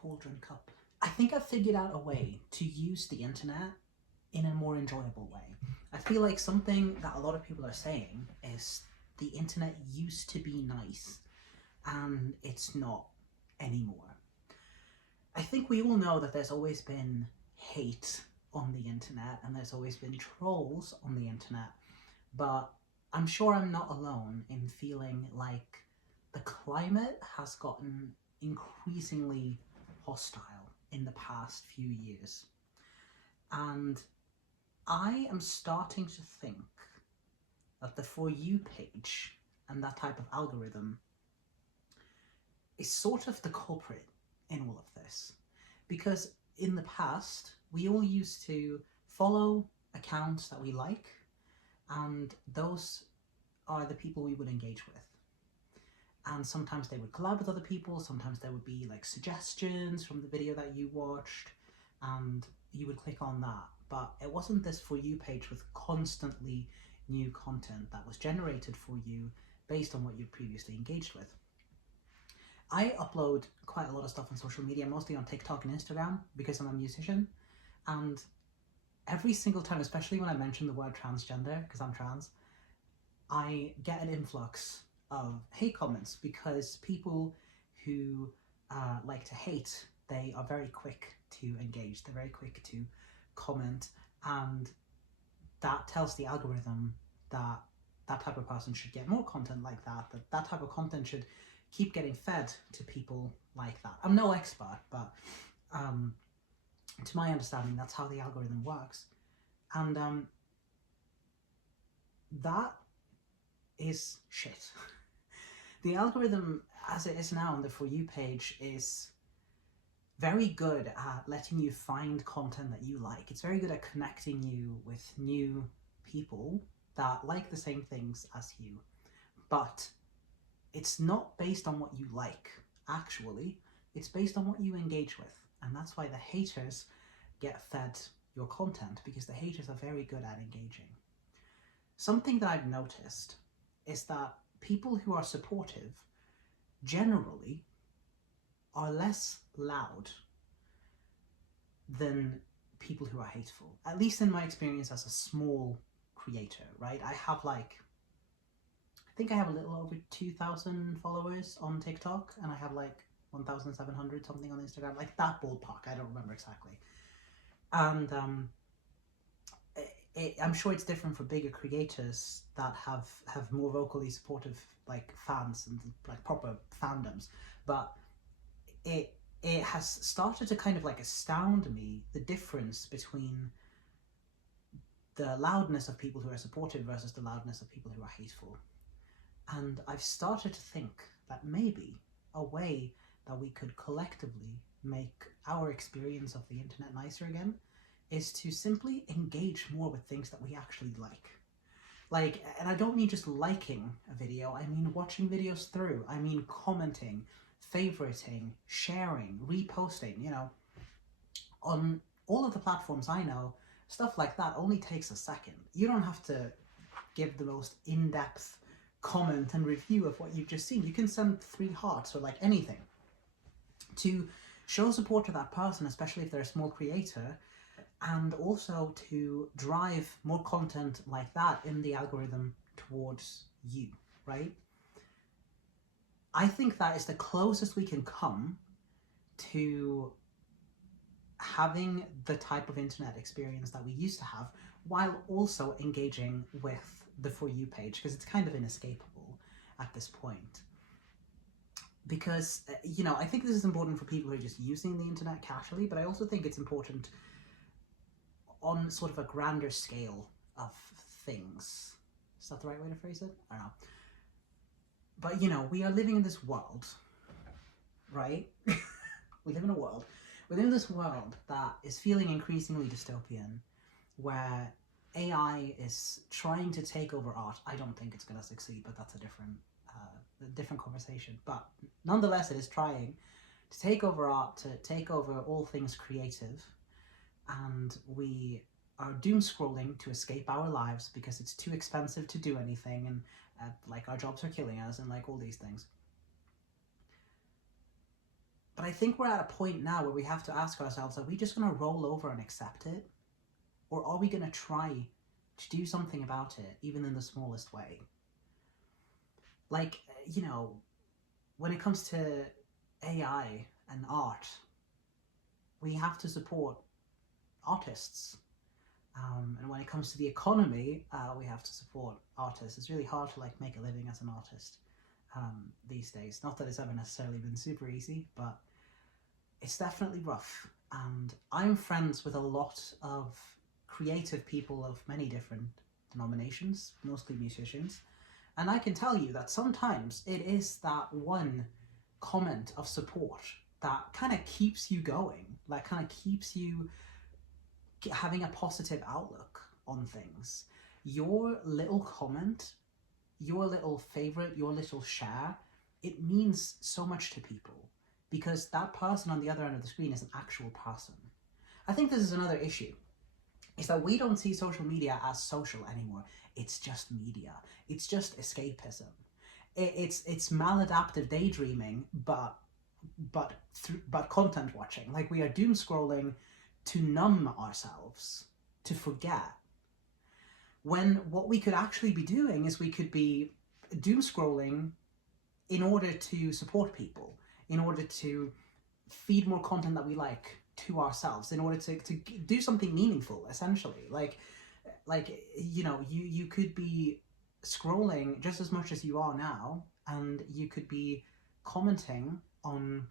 cauldron cup. I think I've figured out a way to use the internet in a more enjoyable way. I feel like something that a lot of people are saying is the internet used to be nice and it's not anymore. I think we all know that there's always been hate on the internet and there's always been trolls on the internet, but I'm sure I'm not alone in feeling like the climate has gotten increasingly hostile in the past few years. And I am starting to think that the For You page and that type of algorithm is sort of the culprit in all of this. Because in the past, we all used to follow accounts that we like, and those are the people we would engage with. And sometimes they would collab with other people, sometimes there would be like suggestions from the video that you watched, and you would click on that. But it wasn't this For You page with constantly new content that was generated for you based on what you'd previously engaged with. I upload quite a lot of stuff on social media, mostly on TikTok and Instagram, because I'm a musician, and every single time, especially when I mention the word transgender, because I'm trans, I get an influx of hate comments because people who like to hate, they are very quick to engage, they're very quick to comment, and that tells the algorithm that that type of person should get more content like that, that type of content should keep getting fed to people like that. I'm no expert, but to my understanding, that's how the algorithm works. And that is shit. The algorithm, as it is now on the For You page, is very good at letting you find content that you like. It's very good at connecting you with new people that like the same things as you. But it's not based on what you like, actually. It's based on what you engage with. And that's why the haters get fed your content, because the haters are very good at engaging. Something that I've noticed is that people who are supportive generally are less loud than people who are hateful. At least in my experience as a small creator, right? I think I have a little over 2,000 followers on TikTok, and I have like 1,700 something on Instagram, like that ballpark, I don't remember exactly. And I'm sure it's different for bigger creators that have more vocally supportive like fans and like proper fandoms, but it has started to kind of like astound me, the difference between the loudness of people who are supportive versus the loudness of people who are hateful. And I've started to think that maybe a way that we could collectively make our experience of the internet nicer again is to simply engage more with things that we actually like. Like, and I don't mean just liking a video, I mean watching videos through, I mean commenting, favoriting, sharing, reposting, you know. On all of the platforms I know, stuff like that only takes a second. You don't have to give the most in-depth comment and review of what you've just seen. You can send 3 hearts or like anything to show support to that person, especially if they're a small creator, and also to drive more content like that in the algorithm towards you, right? I think that is the closest we can come to having the type of internet experience that we used to have, while also engaging with the For You page, because it's kind of inescapable at this point. Because, you know, I think this is important for people who are just using the internet casually, but I also think it's important on sort of a grander scale of things. Is that the right way to phrase it? I don't know. But, you know, we are living in this world, right? We live in a world. We live in this world that is feeling increasingly dystopian, where AI is trying to take over art. I don't think it's going to succeed, but that's a different conversation. But nonetheless, it is trying to take over art, to take over all things creative, and we are doom scrolling to escape our lives because it's too expensive to do anything, and like our jobs are killing us, and like all these things. But I think we're at a point now where we have to ask ourselves, are we just going to roll over and accept it? Or are we going to try to do something about it, even in the smallest way? Like, you know, when it comes to AI and art, we have to support artists. And when it comes to the economy, we have to support artists. It's really hard to like make a living as an artist these days. Not that it's ever necessarily been super easy, but it's definitely rough. And I'm friends with a lot of creative people of many different denominations, mostly musicians. And I can tell you that sometimes it is that one comment of support that kind of keeps you going, that kind of keeps you having a positive outlook on things. Your little comment, your little favorite, your little share, it means so much to people because that person on the other end of the screen is an actual person. I think this is another issue, is that we don't see social media as social anymore. It's just media. It's just escapism. It's maladaptive daydreaming, but content watching. Like, we are doom scrolling to numb ourselves, to forget. When what we could actually be doing is we could be doom scrolling in order to support people, in order to feed more content that we like to ourselves, in order to do something meaningful, essentially. Like you know, you could be scrolling just as much as you are now, and you could be commenting on,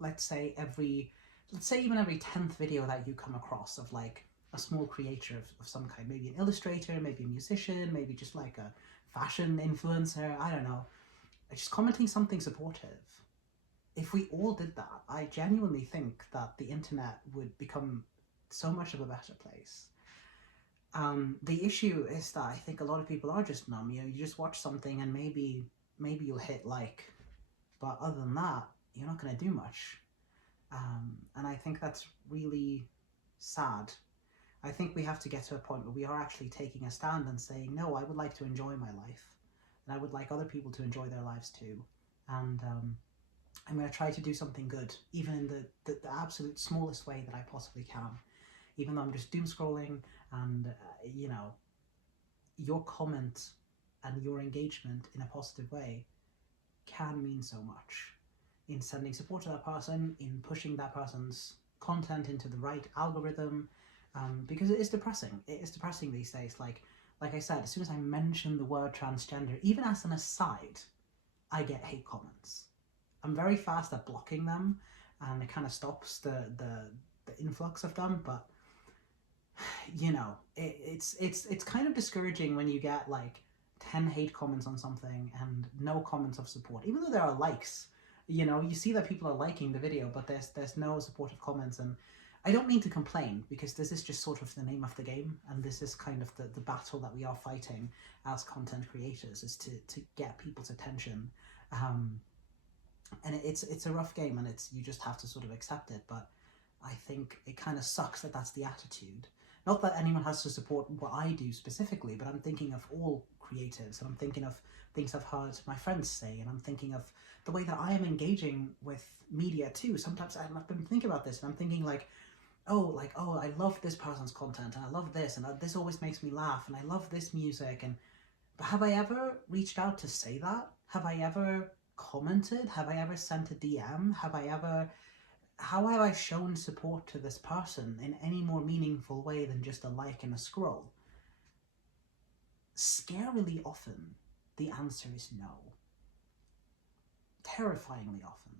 let's say even every 10th video that you come across of like a small creator of some kind, maybe an illustrator, maybe a musician, maybe just like a fashion influencer, I don't know, just commenting something supportive. If we all did that, I genuinely think that the internet would become so much of a better place. The issue is that I think a lot of people are just numb. You know, you just watch something and maybe you'll hit like, but other than that, you're not going to do much. And I think that's really sad. I think we have to get to a point where we are actually taking a stand and saying, no, I would like to enjoy my life, and I would like other people to enjoy their lives too. And I'm going to try to do something good, even in the absolute smallest way that I possibly can. Even though I'm just doom scrolling, and you know, your comment and your engagement in a positive way can mean so much in sending support to that person, in pushing that person's content into the right algorithm, because it is depressing. It is depressing these days. Like I said, as soon as I mention the word transgender, even as an aside, I get hate comments. I'm very fast at blocking them, and it kind of stops the influx of them. But you know, it's kind of discouraging when you get like 10 hate comments on something and no comments of support, even though there are likes. You know, you see that people are liking the video, but there's no supportive comments. And I don't mean to complain, because this is just sort of the name of the game, and this is kind of the battle that we are fighting as content creators, is to get people's attention. And it's a rough game, and you just have to sort of accept it. But I think it kind of sucks that that's the attitude. Not that anyone has to support what I do specifically, but I'm thinking of all creatives, and I'm thinking of things I've heard my friends say, and I'm thinking of the way that I am engaging with media too. Sometimes I've been thinking about this, and I'm thinking like, oh, I love this person's content, and I love this, and this always makes me laugh, and I love this music. But have I ever reached out to say that? Have I ever commented? Have I ever sent a DM? How have I shown support to this person in any more meaningful way than just a like and a scroll? Scarily often, the answer is no. Terrifyingly often.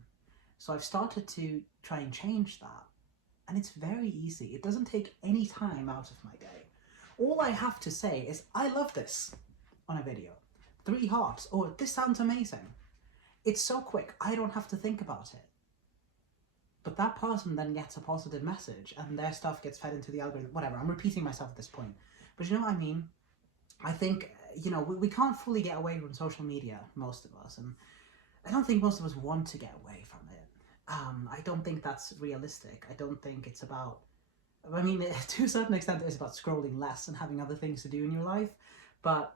So I've started to try and change that. And it's very easy. It doesn't take any time out of my day. All I have to say is, I love this on a video. 3 hearts, or this sounds amazing. It's so quick, I don't have to think about it. But that person then gets a positive message, and their stuff gets fed into the algorithm. Whatever, I'm repeating myself at this point. But you know what I mean? I think, you know, we can't fully get away from social media, most of us. And I don't think most of us want to get away from it. I don't think that's realistic. I don't think it's about... I mean, to a certain extent, it is about scrolling less and having other things to do in your life. But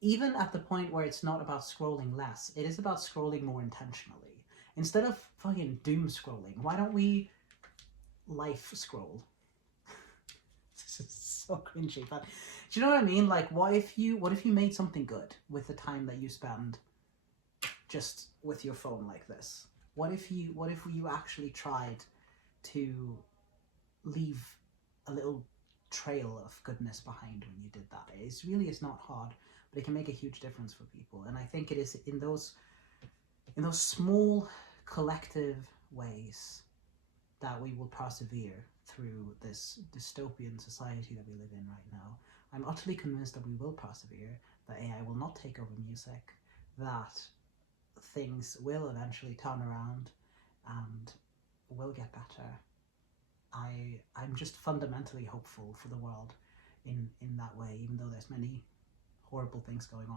even at the point where it's not about scrolling less, it is about scrolling more intentionally. Instead of fucking doom scrolling, why don't we life scroll? This is so cringy, but do you know what I mean? Like, what if you made something good with the time that you spend just with your phone like this? What if you actually tried to leave a little trail of goodness behind when you did that? It's not hard, but it can make a huge difference for people. And I think it is in those small collective ways that we will persevere through this dystopian society that we live in right now. I'm utterly convinced that we will persevere, that AI will not take over music, that things will eventually turn around and will get better. I'm just fundamentally hopeful for the world in that way, even though there's many horrible things going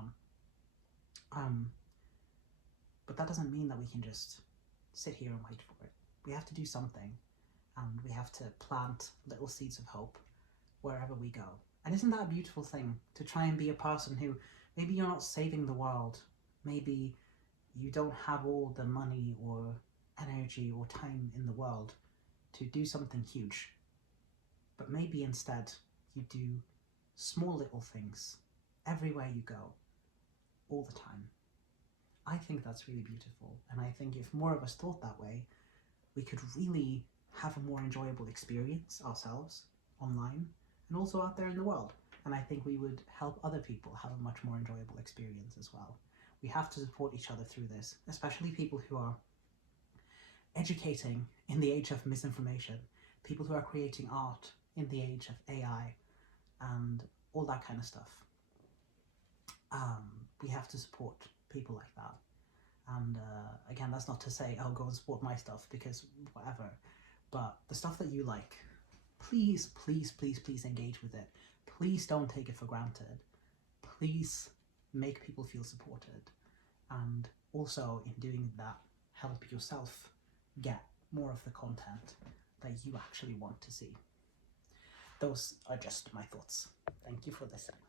on. But that doesn't mean that we can just sit here and wait for it. We have to do something, and we have to plant little seeds of hope wherever we go. And isn't that a beautiful thing, to try and be a person who, maybe you're not saving the world, maybe you don't have all the money or energy or time in the world to do something huge, but maybe instead you do small little things everywhere you go, all the time. I think that's really beautiful, and I think if more of us thought that way, we could really have a more enjoyable experience ourselves online and also out there in the world. And I think we would help other people have a much more enjoyable experience as well. We have to support each other through this, especially people who are educating in the age of misinformation, people who are creating art in the age of AI and all that kind of stuff. We have to support people like that. And again, that's not to say, oh, go and support my stuff, because whatever. But the stuff that you like, please, please, please, please engage with it. Please don't take it for granted. Please make people feel supported. And also, in doing that, help yourself get more of the content that you actually want to see. Those are just my thoughts. Thank you for listening.